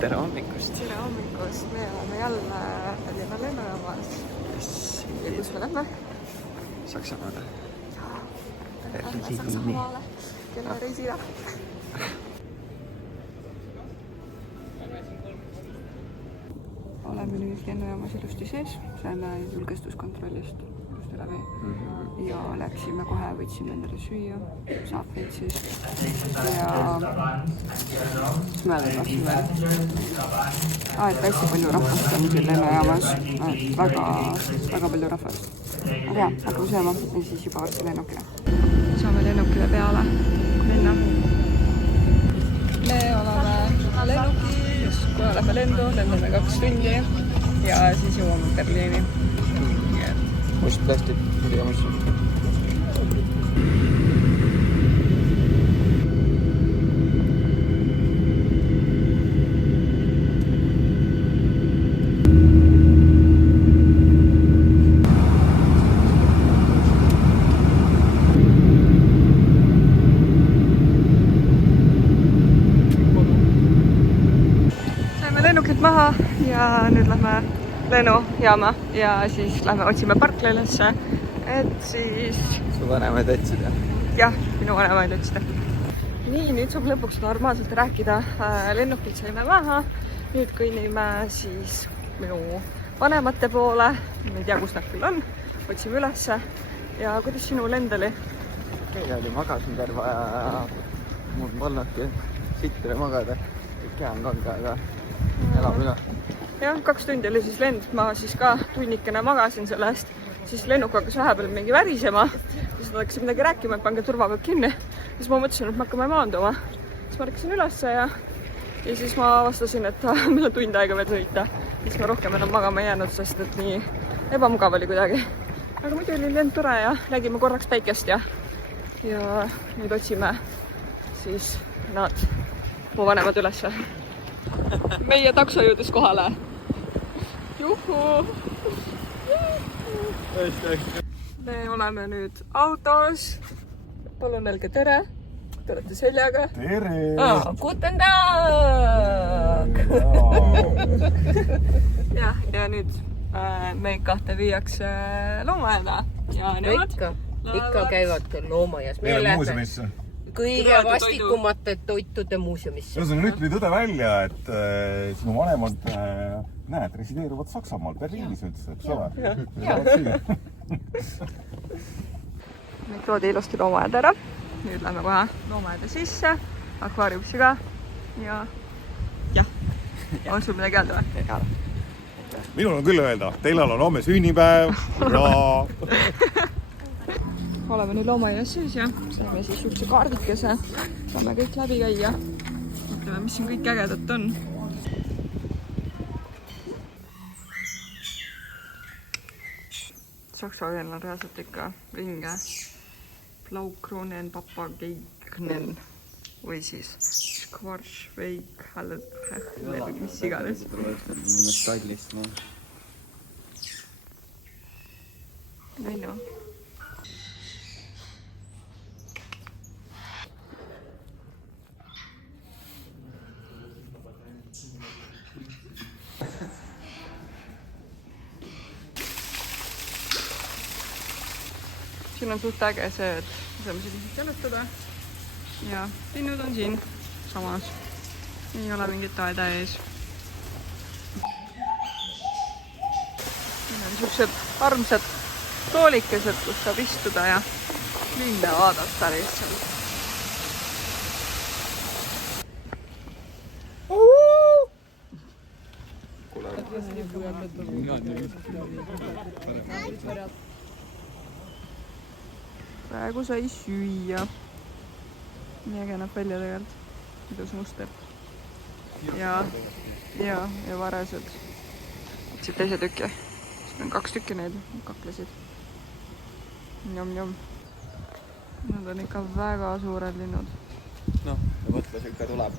tere hommikust! Tere hommikust! Me oleme jälle Tallinna lennujaamas. Ja kus me lähme? Saksamaale. Lähme Saksamaale. Kelle reisida? Oleme nüüd lennujaamas ilusti sees. Saime julgestuskontrollist ilusti läbi. Ja läksime kohe, võtsime endale süüa. Saafeid siis. Ja mis me veel tahtsime? Et hästi palju rahvast on siin lennujaamas. Väga palju rahvast. Aga hea, hakkame sööma ja siis juba varsti lennukile. Saame lennukile peale minna. Me oleme lennukis, kohe lähme lendu, lendame 2 tundi ja siis jõuame Berliini. Mustplastik, mida mõtlesin? Saime lennukilt maha ja nüüd lähme lennujaama ja siis lähme otsime parkleilesse, et siis... Su vanemaid otsida? Jah, minu vanemaid otsida. Nii, nüüd saab lõpuks normaalselt rääkida. Lennukilt saime maha, nüüd kõnnime siis minu vanemate poole. Ma ei tea, kus nad küll on. Otsime ülesse. Ja kuidas sinu lend oli? Okei oli, magasin terve aja. Mul polnudki sittile magada. Keha on kange, aga elab üle. Jah, 2 tundi oli siis lend, ma siis ka tunnikene magasin sellest, siis lennuk hakkas vahepeal mingi värisema, siis nad hakkasid midagi rääkima, et pange turvapeab kinni. Siis ma mõtlesin, et me hakkame maanduma. Siis ma ärkasin ülesse ja siis ma avastasin, et meil on tund aega veel sõita. Siis ma rohkem enam magama ei jäänud, sest et nii ebamugav oli kuidagi. Aga muidu oli lend tore ja nägime korraks päikest ja nüüd otsime siis nad, mu vanemad ülesse. Meie takso jõudis kohale. Juhu! Me oleme nüüd autos. Palun öelge tere. Te olete seljaga. Tere! Guten Tag! Ja nüüd meid kahte viiakse loomaaeda. Ikka käivad loomaaias. Meil on muuseumisse. Kõige vastikumate toitude muuseumisse. Ühesõnaga, nüüd tuli tõde välja, et sinu vanemad resideeruvad Saksamaal, Berliinis üldse, eks ole? Meid toodi ilusti loomaaed ära. Nüüd lähme kohe loomaaeda sisse, akvaariumisse ka. Ja on sul midagi öelda või? Minul on küll öelda, teilal on homme sünnipäev. Oleme nüüd loomaaias sees ja saame siis sihukese kaardikese. Saame kõik läbi käia. Mõtleme, mis siin kõik ägedat on. Saksa keel on reaalselt ikka vinge. Blaukronen, Papageigen või siis Schwarzweighälle, mis iganes. Metallist, no. Ei no. Siin on suht äge see, et saame siin jalutada ja linnud on siin samas. Ei ole mingit aeda ees. Siin on siuksed armsad toolikesed, kus saab istuda ja linna vaadata lihtsalt. Praegu sai süüa. Nii äge näeb välja tegelikult. Kuidas muster. Ja varesed. Võtsid teise tükki. Siin on 2 tükki neid kaklesid. Njom. Nad on ikka väga suured linnud. Noh, mõtle, see ikka tuleb.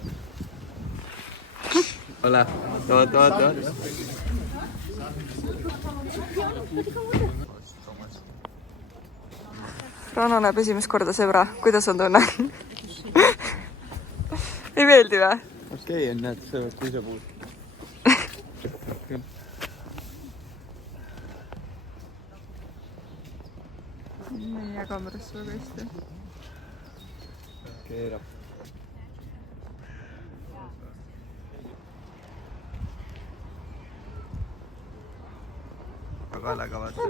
Ole, vaata. Rana näeb esimest korda sõbra. Kuidas on tunne? Ei meeldi või? okei on, näed, söövad kuisepuud. meie kaamerasse väga hästi. Keerab. Aga Kalega vaata.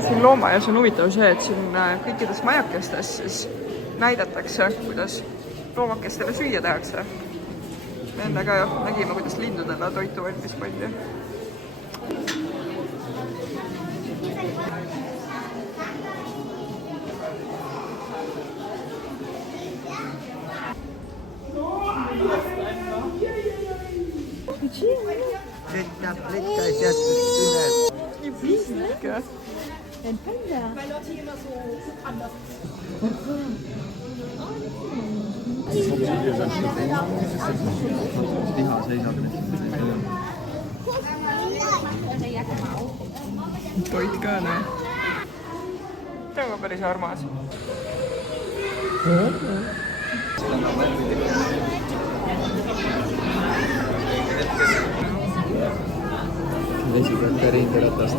Siin loomaaias on huvitav see, et siin kõikides majakestes siis näidatakse, kuidas loomakestele süüa tehakse. Me enne ka nägime, kuidas lindudele toitu valmis pandi. Nii piislik. Ein Panda. Weil Lotti immer so anders Liha seisab. Toit ka, näe. See on ka päris armas. Vesi peab ka rinderatast.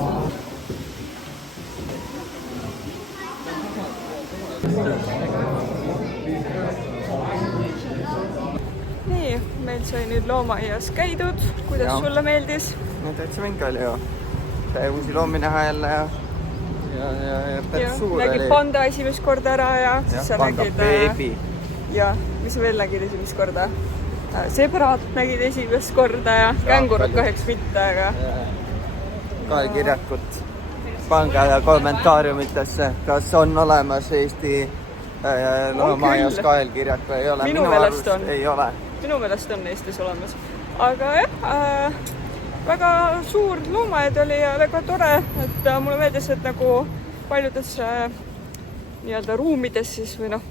Nii, meil sai nüüd loomaaias käidud. Kuidas sulle meeldis? No täitsa mingi oli ju. Sai uusi loomi näha jälle ja päris suur oli. Nägid panda esimest korda ära ja siis sa panda nägid... beebi. Ja, mis sa veel nägid esimest korda? Sebraad nägid esimest korda ja kängurud kahjuks mitte, aga... Kaelkirjakut. Pange kommentaariumitesse, kas on olemas Eesti loomaaias kaelkirjak või ei ole. Minu meelest on. Ei ole. Minu meelest on Eestis olemas. Aga jah, väga suur loomaaed oli ja väga tore, et mulle meeldis, et nagu paljudes nii-öelda ruumides siis või noh,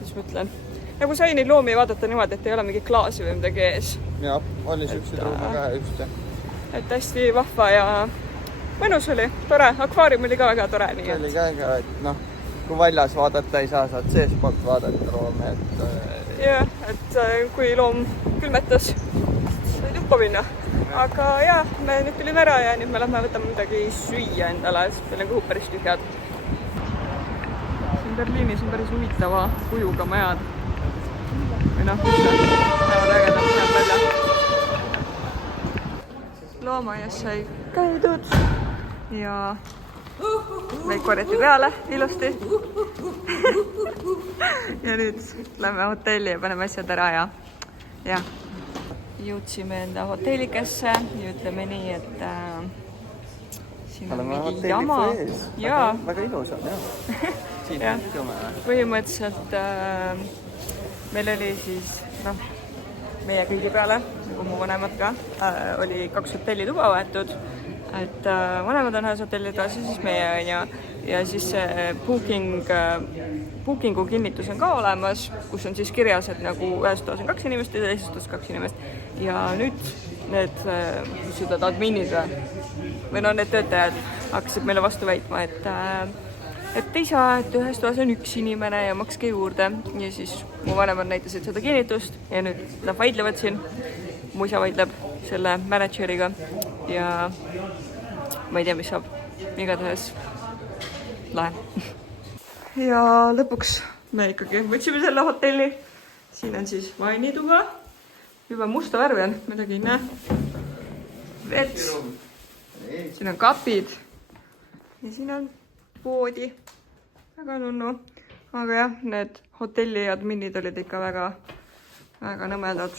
mis ma ütlen, nagu sai neid loomi vaadata niimoodi, et ei ole mingi klaasi või midagi ees. Jah, oli siukseid ruume ka just. Et hästi vahva ja mõnus oli, tore, akvaarium oli ka väga tore. See oli ka äge, et noh, kui väljas vaadata ei saa, saad seespoolt vaadata loomi, et... Jah, et kui loom külmetas, sai tuppa minna. Aga jah, me nüüd tulime ära ja nüüd me lähme võtame midagi süüa endale, sest meil on kõhud päris tühjad. Siin Berliinis on päris huvitava kujuga majad. Või noh, näevad ägedad välja. Loomaias sai käidud ja meid korjati peale ilusti. Ja nüüd lähme hotelli ja paneme asjad ära ja jõudsime enda hotellikesse ja ütleme nii, et siin on mingi jama. Väga ilus on, jah. Siin on jume. Põhimõtteliselt meil oli siis, noh, meie kõigi peale, nagu mu vanemad ka, oli 2 hotellituba võetud. Et vanemad on ühes hotellitoas ja siis meie on ja siis see bookingu kinnitus on ka olemas, kus on siis kirjas, et nagu ühes toas on 2 inimest ja teises toas 2 inimest. Ja nüüd need, mis ütled, adminid või no need töötajad hakkasid meile vastu väitma, et ei saa, et ühes toas on 1 inimene ja makske juurde. Ja siis mu vanemad näitasid seda kinnitust ja nüüd nad vaidlevad siin. Mu isa vaidleb selle manager'iga ja ma ei tea, mis saab. Igatahes lahe. Ja lõpuks me ikkagi võtsime selle hotelli. Siin on siis vannituba. Juba musta värvi on, midagi ei näe. Vets. Siin on kapid. Ja siin on voodi. Väga nunnu. Aga jah, need hotelli adminid olid ikka väga nõmedad.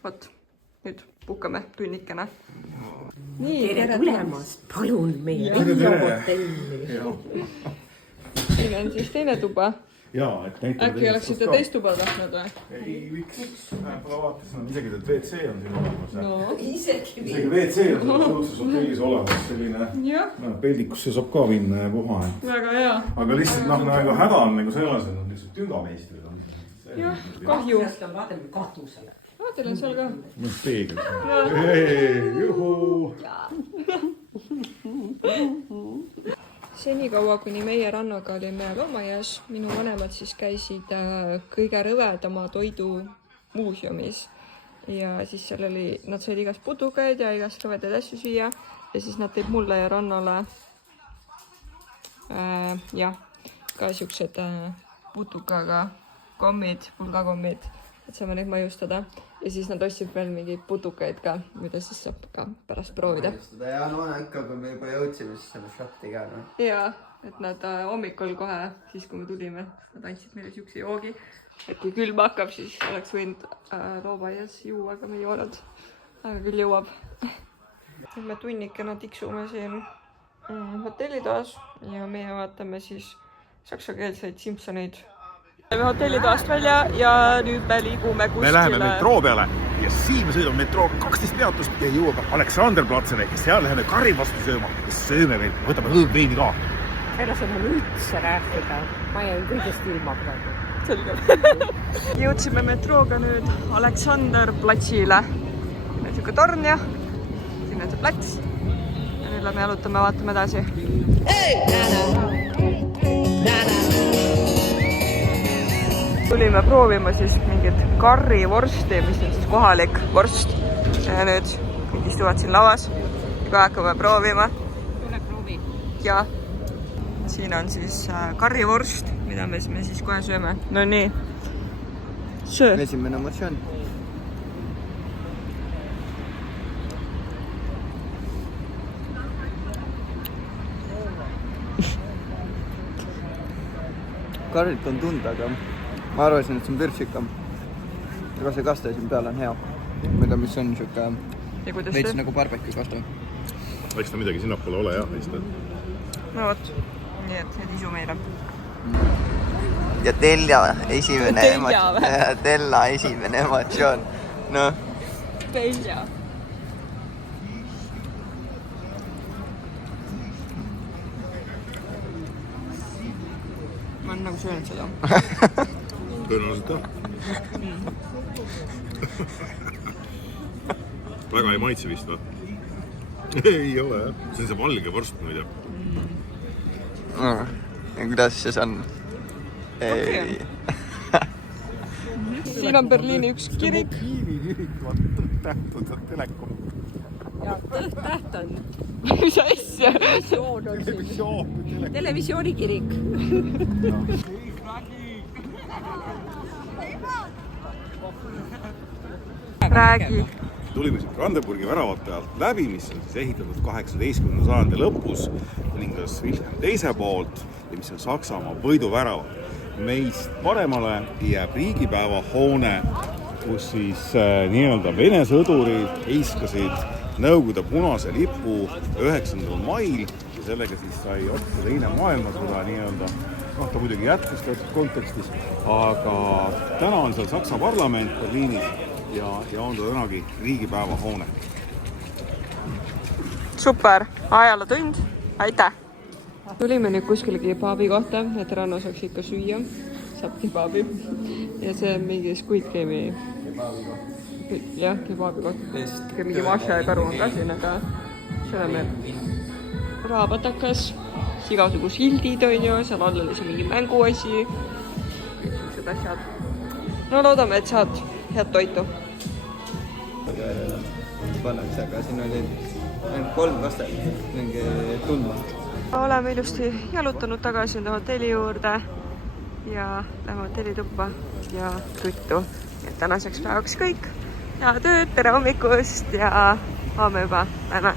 Vot, nüüd puhkame tunnikene. Nii, tere tulemast, palun meie hotelli. Siin on siis teine tuba. Jaa, et näitab... Äkki oleksite teist tuba tahtnud või? Ei, miks? Ma vaatasin, isegi tead WC on siin olemas. No. Isegi WC on suhtelises hotellis olemas selline peldikusse saab ka minna ja puha. Väga hea. Aga lihtsalt nagu häda on nagu selles, et on lihtsalt tüngameistrid. Jah, kahju. Vaatame katusele. Teil on seal ka. Peegel. Hei, juhu! senikaua, kuni meie Rannaga olime loomaaias, minu vanemad siis käisid kõige rõvedama toidu muuseumis. Ja siis seal oli, nad said igast putukaid ja igast rõvedaid asju süüa. Ja siis nad teeb mulle ja Rannale ka siuksed putukaga kommid, pulgakommid, et saame neid maiustada. Ja siis nad ostsid veel mingeid putukaid ka, mida siis saab ka pärast proovida. Ja no ikka, kui me juba jõudsime, siis selle šotti ka. No. Ja, et nad hommikul kohe, siis kui me tulime, nad andsid meile siukse joogi. Et kui külm hakkab, siis oleks võinud loomaias juua, aga me ei joonud. Aga küll jõuab. Nüüd me tunnikena tiksume siin hotellitoas ja meie vaatame siis saksakeelseid Simpsoneid. Lähme hotellitoast välja ja nüüd me liigume kuskile. Me läheme metroo peale ja siin me sõidame metrooga 12 peatust ja jõuame Aleksanderplatsile ja seal läheme karrivastu sööma ja sööme veel, võtame õõgveini ka. Ära sa mul üldse rääkida. Ma jäin kõigest ilma praegu. Selge. Jõudsime metrooga nüüd Aleksanderplatsile. Siin on siuke torn ja siin on see plats. Ja nüüd lähme jalutame, vaatame edasi. Tulime proovima siis mingit karrivorsti, mis on siis kohalik vorst. Ja nüüd kõik istuvad siin lavas. Ja kohe hakkame proovima. Tule proovi. Ja siin on siis karrivorst, mida me siis kohe sööme. No nii. Söö. Esimene emotsioon. Karrit on tunda, aga ma arvasin, et see on pürsikam. Aga see kaste siin peal on hea. Mida mis on siuke veits nagu barbecue kaste. Eks ta midagi sinnapoole ole jah, vist. No vot, nii et need isu meile. Ja Tella esimene emotsioon. No. Telja. Ma olen nagu söönud seda. Tõenäoliselt jah. Väga ei maitse vist või? Ei ole jah. See on see valge vorst muide. Ja kuidas see on? Ei. Siin on Berliini üks kirik. Tähtud on telekom. Ja täht on. Mis asja? Televisioonikirik. Räägi. Tulime siit Brandenburgi väravate alt läbi, mis on siis ehitatud 18. sajandi lõpus kuningas Wilhelm II poolt ja mis on Saksamaa võiduväravad. Meist paremale jääb riigipäeva hoone, kus siis nii-öelda Vene sõdurid heiskasid Nõukogude punase lipu 9. mail ja sellega siis sai otsa teine maailmasõda nii-öelda. Ta muidugi jätkus teatud kontekstis, aga täna on seal Saksa parlament Berliinis ja on ta tänagi riigipäeva hoone. Super, ajalootund, aitäh! Tulime nüüd kuskile kebaabi kohta, et Ranno saaks ikka süüa. Saab kebaabi. Ja see on mingi Squid Game'i. Jah, kebaabi koht. Mingi Masha ja Karu on ka siin, aga seal on meil rahapatakas. Igasugused hildid on ju, seal all oli see mingi mänguasi. Kõik asjad. No loodame, et saad head toitu. Pannakse, aga siin oli 3 kastet mingi tundma. Oleme ilusti jalutanud tagasi enda hotelli juurde ja lähme hotellituppa ja tuttu. Tänaseks päevaks kõik. Ja tööd, tere hommikust ja homme juba lähme